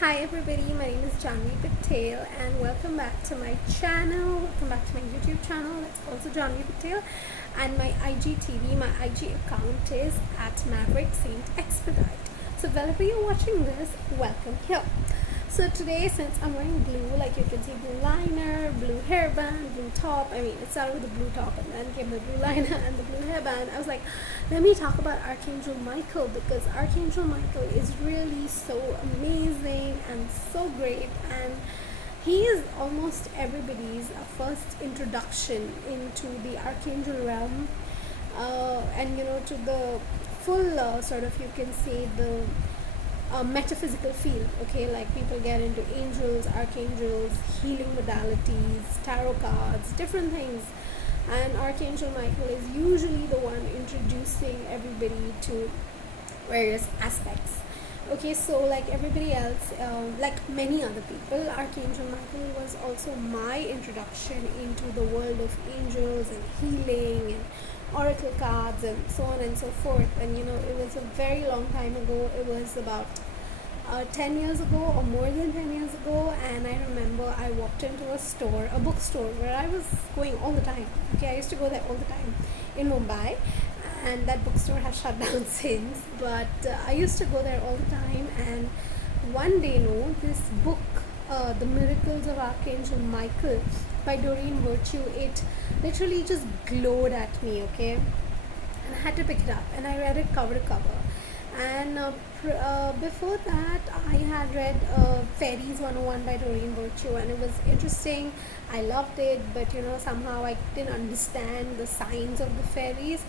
Hi everybody, my name is Janvi Patel and welcome back to my channel. Welcome back to my YouTube channel. That's also Janvi Patel, and my IGTV, my IG account is at Maverick Saint Expedite. So wherever you're watching this, welcome here. So today, since I'm wearing blue, like you can see, blue liner, blue hairband, blue top. I mean, it started with the blue top and then came the blue liner and the blue hairband. I was like, let me talk about Archangel Michael, because Archangel Michael is really so amazing and so great, and he is almost everybody's first introduction into the Archangel realm, and to the full sort of, you can say, the metaphysical field. Okay, like people get into angels, archangels, healing modalities, tarot cards, different things, and Archangel Michael is usually the one introducing everybody to various aspects. Okay, so like everybody else, like many other people, Archangel Michael was also my introduction into the world of angels and healing and oracle cards and so on and so forth. And it was a very long time ago. It was about 10 years ago, or more than 10 years ago, and I remember I walked into a bookstore where I was going all the time. Okay, I used to go there all the time in Mumbai, and that bookstore has shut down since, but I used to go there all the time. And one day, this book, The Miracles of Archangel Michael by Doreen Virtue, it literally just glowed at me. Okay, and I had to pick it up, and I read it cover to cover. And before that, I had read Fairies 101 by Doreen Virtue, and it was interesting. I loved it, but somehow I didn't understand the signs of the fairies.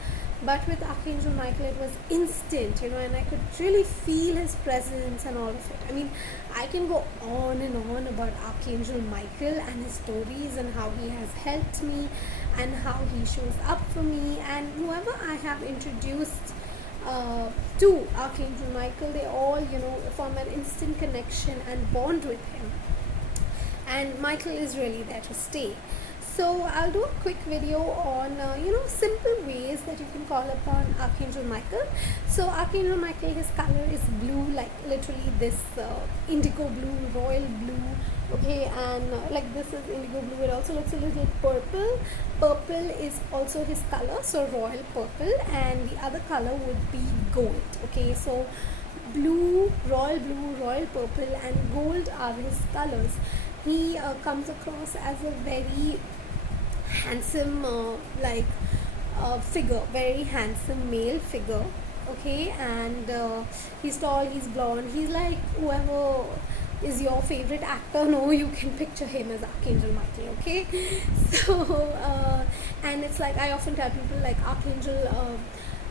But with Archangel Michael, it was instant, and I could really feel his presence and all of it. I mean, I can go on and on about Archangel Michael and his stories and how he has helped me and how he shows up for me, and whoever I have introduced to Archangel Michael, they all, form an instant connection and bond with him. And Michael is really there to stay. So I'll do a quick video on, simple ways that you can call upon Archangel Michael. So Archangel Michael, his color is blue, like literally this indigo blue, royal blue. Okay, and like this is indigo blue. It also looks a little purple. Purple is also his color, so royal purple, and the other color would be gold. Okay, so blue, royal purple, and gold are his colors. He comes across as a very handsome figure, very handsome male figure. Okay, and he's tall, he's blonde, he's like whoever is your favorite actor. No, you can picture him as Archangel Michael. Okay, so and it's like I often tell people, like Archangel,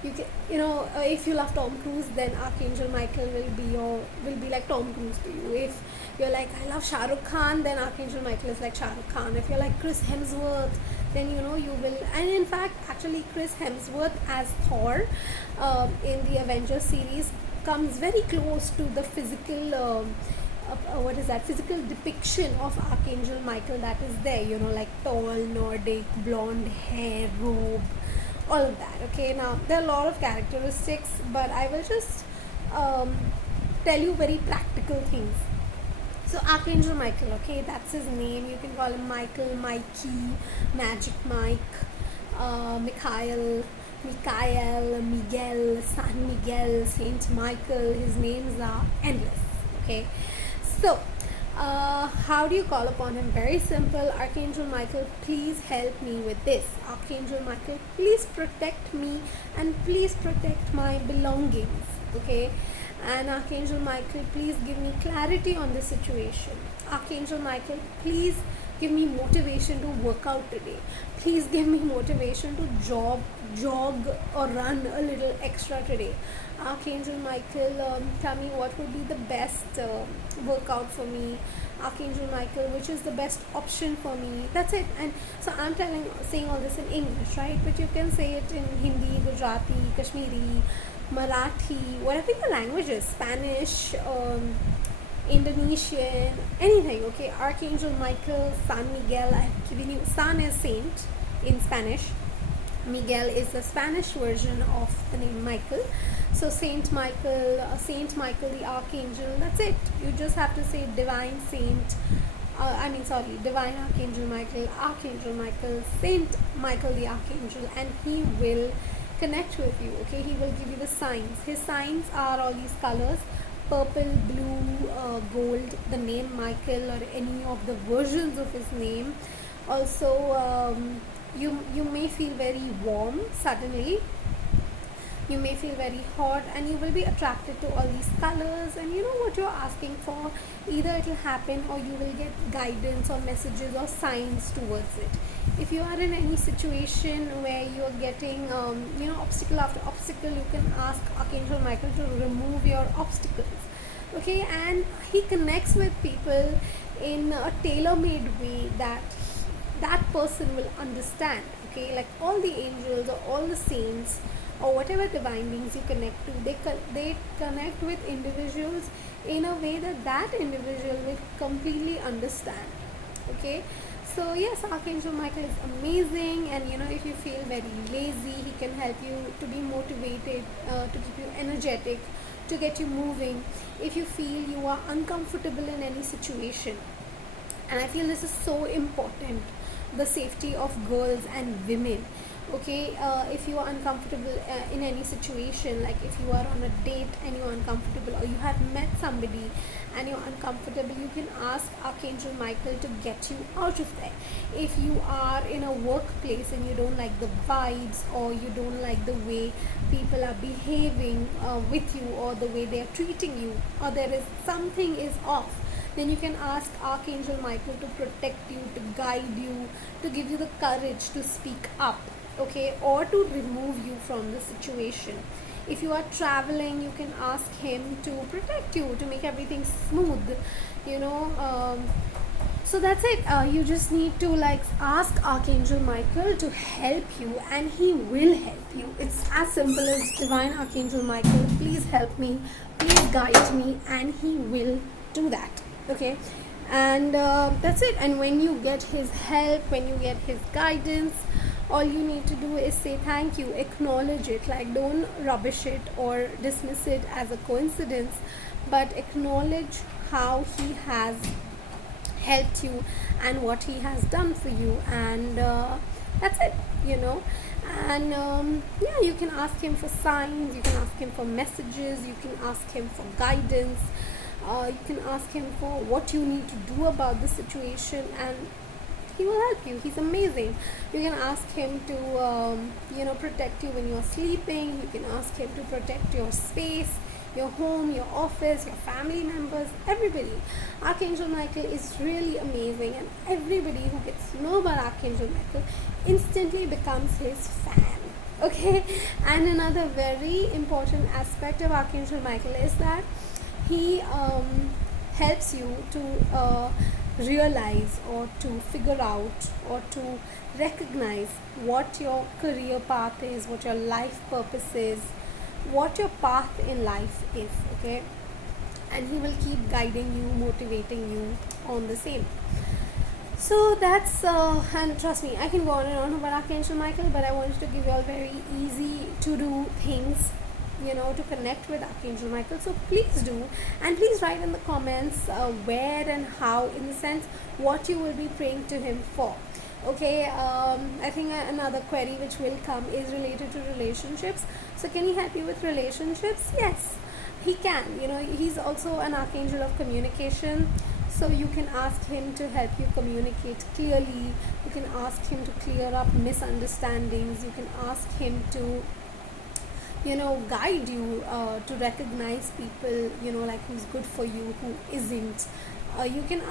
you can, if you love Tom Cruise, then Archangel Michael will be like Tom Cruise to you. If you're like, I love Shah Rukh Khan, then Archangel Michael is like Shah Rukh Khan. If you're like Chris Hemsworth, then you will. And in fact, actually, Chris Hemsworth as Thor in the Avengers series comes very close to the physical physical depiction of Archangel Michael that is there, like tall, Nordic, blonde hair, robe, all of that. Okay, now there are a lot of characteristics, but I will just tell you very practical things. So Archangel Michael, okay, that's his name. You can call him Michael, Mikey, Magic Mike, Michael, Miguel, San Miguel, Saint Michael. His names are endless. Okay, so how do you call upon him? Very simple. Archangel Michael, please help me with this. Archangel Michael, please protect me and please protect my belongings. Okay, and Archangel Michael, please give me clarity on this situation. Archangel Michael, please give me motivation to work out today. Please give me motivation to jog or run a little extra today. Archangel Michael, tell me what would be the best workout for me. Archangel Michael, which is the best option for me. That's it. And so I'm saying all this in English, right? But you can say it in Hindi, Gujarati, Kashmiri, Marathi, whatever the language is, Spanish, Indonesian, anything. Okay, Archangel Michael, San Miguel. I've given you, San is saint in Spanish, Miguel is the Spanish version of the name Michael. So Saint Michael the Archangel. That's it. You just have to say Divine Saint. Divine Archangel Michael, Saint Michael the Archangel, and he will connect with you. Okay, he will give you the signs. His signs are all these colors: purple, blue, gold. The name Michael or any of the versions of his name. Also, you may feel very warm suddenly. You may feel very hot, and you will be attracted to all these colors, and you know what you're asking for. Either it will happen, or you will get guidance or messages or signs towards it. If you are in any situation where you're getting obstacle after obstacle, you can ask Archangel Michael to remove your obstacles. Okay, and he connects with people in a tailor-made way that person will understand. Okay, like all the angels or all the saints or whatever divine beings you connect to, they connect with individuals in a way that individual will completely understand. Okay, so yes, Archangel Michael is amazing, and if you feel very lazy, he can help you to be motivated, to keep you energetic, to get you moving. If you feel you are uncomfortable in any situation, and I feel this is so important, the safety of girls and women. Okay, if you are uncomfortable in any situation, like if you are on a date and you're uncomfortable, or you have met somebody and you're uncomfortable, you can ask Archangel Michael to get you out of there. If you are in a workplace and you don't like the vibes, or you don't like the way people are behaving with you, or the way they are treating you, or there is something is off, then you can ask Archangel Michael to protect you, to guide you, to give you the courage to speak up. Okay, or to remove you from the situation. If you are traveling, you can ask him to protect you, to make everything smooth. So that's it. You just need to ask Archangel Michael to help you, and he will help you. It's as simple as Divine Archangel Michael, please help me, please guide me, and he will do that. Okay, and that's it. And when you get his help, when you get his guidance, all you need to do is say thank you, acknowledge it. Like, don't rubbish it or dismiss it as a coincidence, but acknowledge how he has helped you and what he has done for you. And that's it. And you can ask him for signs, you can ask him for messages, you can ask him for guidance, you can ask him for what you need to do about the situation, and he will help you. He's amazing. You can ask him to protect you when you're sleeping. You can ask him to protect your space, your home, your office, your family members, everybody. Archangel Michael is really amazing, and everybody who gets to know about Archangel Michael instantly becomes his fan. Okay, and another very important aspect of Archangel Michael is that he helps you to realize, or to figure out, or to recognize what your career path is, what your life purpose is, what your path in life is. Okay, and he will keep guiding you, motivating you on the same. So that's and trust me, I can go on and on about Archangel Michael, but I wanted to give you all very easy to do things to connect with Archangel Michael. So please do, and please write in the comments where and how, in the sense what you will be praying to him for. Okay, I think another query which will come is related to relationships. So can he help you with relationships? Yes, he can. He's also an archangel of communication, so you can ask him to help you communicate clearly. You can ask him to clear up misunderstandings. You can ask him to guide you to recognize people, who's good for you, who isn't. You can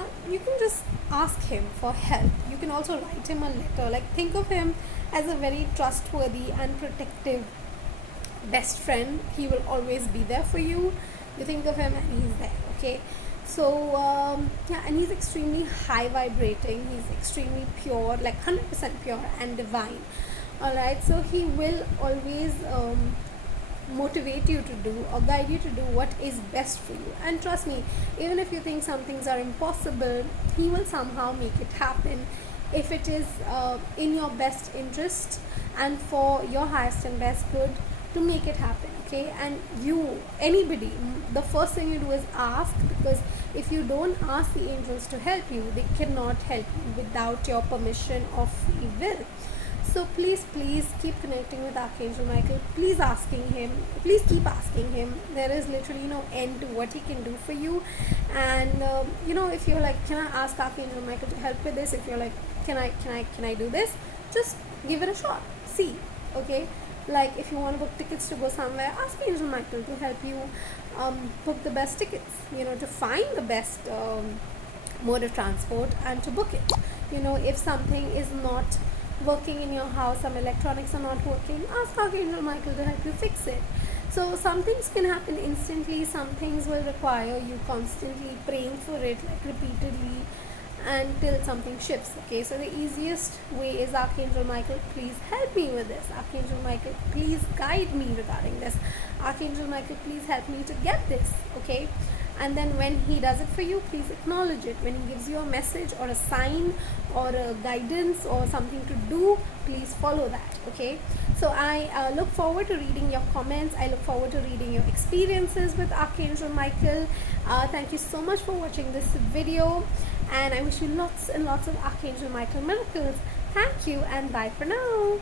just ask him for help. You can also write him a letter. Think of him as a very trustworthy and protective best friend. He will always be there for you. You think of him and he's there. Okay, so and he's extremely high vibrating. He's extremely pure, 100% pure and divine. All right, so he will always motivate you to do or guide you to do what is best for you. And trust me, even if you think some things are impossible, he will somehow make it happen. if it is in your best interest and for your highest and best good, to make it happen. Okay, and you, anybody, the first thing you do is ask, because if you don't ask the angels to help you, they cannot help you without your permission or free will. So please keep connecting with Archangel Michael. Please asking him, please keep asking him. There is literally no end to what he can do for you. And if you're like, can I ask Archangel Michael to help with this, if you're like, can I do this, just give it a shot, see. Okay, like if you want to book tickets to go somewhere, ask Angel Michael to help you book the best tickets, to find the best mode of transport and to book it. If something is not working in your house, some electronics are not working, ask Archangel Michael to help you fix it. So some things can happen instantly, some things will require you constantly praying for it, like repeatedly, until something shifts. Okay, so the easiest way is, Archangel Michael, please help me with this. Archangel Michael, please guide me regarding this. Archangel Michael, please help me to get this. Okay, and then when he does it for you, please acknowledge it. When he gives you a message or a sign or a guidance or something to do, please follow that. Okay, so I look forward to reading your comments. I look forward to reading your experiences with Archangel Michael. Thank you so much for watching this video, and I wish you lots and lots of Archangel Michael miracles. Thank you, and bye for now.